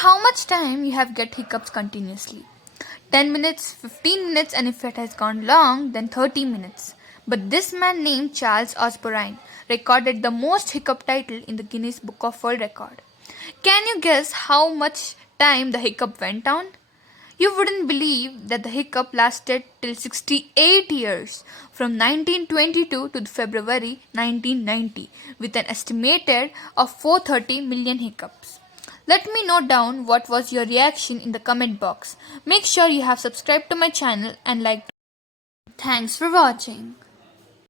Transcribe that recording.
how much time you have get hiccups continuously. 10 minutes, 15 minutes, and if it has gone long, then 30 minutes. But this man named Charles Osborne recorded the most hiccup title in the Guinness Book of World Record. Can you guess how much time the hiccup went on? You wouldn't believe that the hiccup lasted till 68 years, from 1922 to February 1990, with an estimated of 430 million hiccups. Let me know down what was your reaction in the comment box. Make sure you have subscribed to my channel and liked. Thanks for watching.